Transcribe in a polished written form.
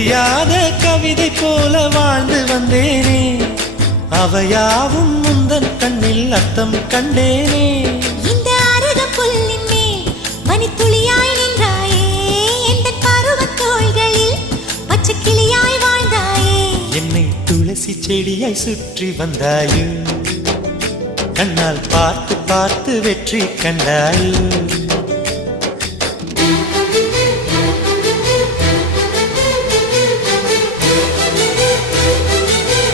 புரியாத கவிதை போல வாழ்ந்து வந்தேனே, அவையாவும் முந்தன் கண்ணில் அர்த்தம் கண்டேனே. இந்த அருக புல்லின் மேல் மணித்துளியாய் நின்றாயே, எந்த பருவத் தோள்களில் பச்சை கிளியாய் வாழ்ந்தாயே. என்னை துளசி செடியாய் சுற்றி வந்தாயோ, கண்ணால் பார்த்து பார்த்து வெற்றி கண்டாயோ.